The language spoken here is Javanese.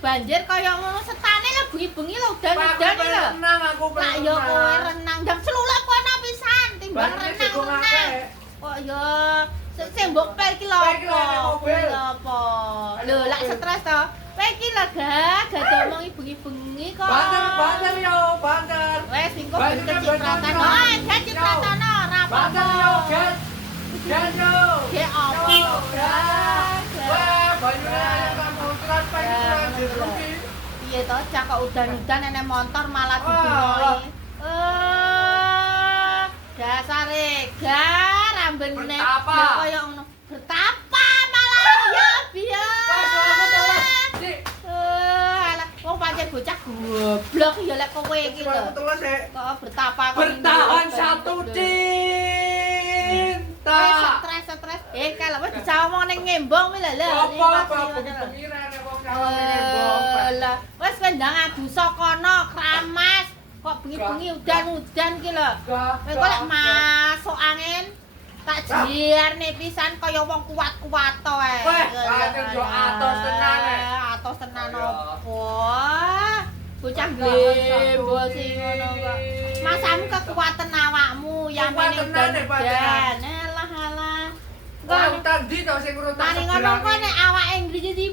banjir kaya ngono setane lho bengi-bengi lho udan-udan lho. Renang aku Lah ya kowe renang jam seluluk kono pisan timbang renang. Kok ya sing mbok pel iki lho apa? Lho lak stres to. Kowe iki lho gak omong bengi-bengi kok. Banter yo, banter. Wes engko ben kecipratan. Oh, gak cipratan ora apa-apa. Banter yo, Gas. Gas yo. Ge apa? Wah, banyune motoran pengen dirugi. Piye to, cak kok udan-udan enek motor malah dibenoi. Dasare gar ambene kaya ngono. Betapa malah ya biar. Alah, wong pancen bocah goblok ya lek kowe iki lho. Kok betapa kok bertahan satu cinta. Stres. Kalau wis dicaomong ning ngembong kuwi lho. Apa pengiran wong ngembong. Lah, wis kendang adu kono kramas. Kok bengi-bengi udan-udan ki lho. Kowe kok lek masuk angin tak jiarne pisan kaya wong kuat-kuat to ae. Weh, pancen yo atos tenan e. Atos tenan opo? Bocah glembo sing ngono kok. Masamu kekuatan awakmu yang meneh udan. Alah. Kok utang ndi to sing urut tak Mari ngono kok nek awake ngriji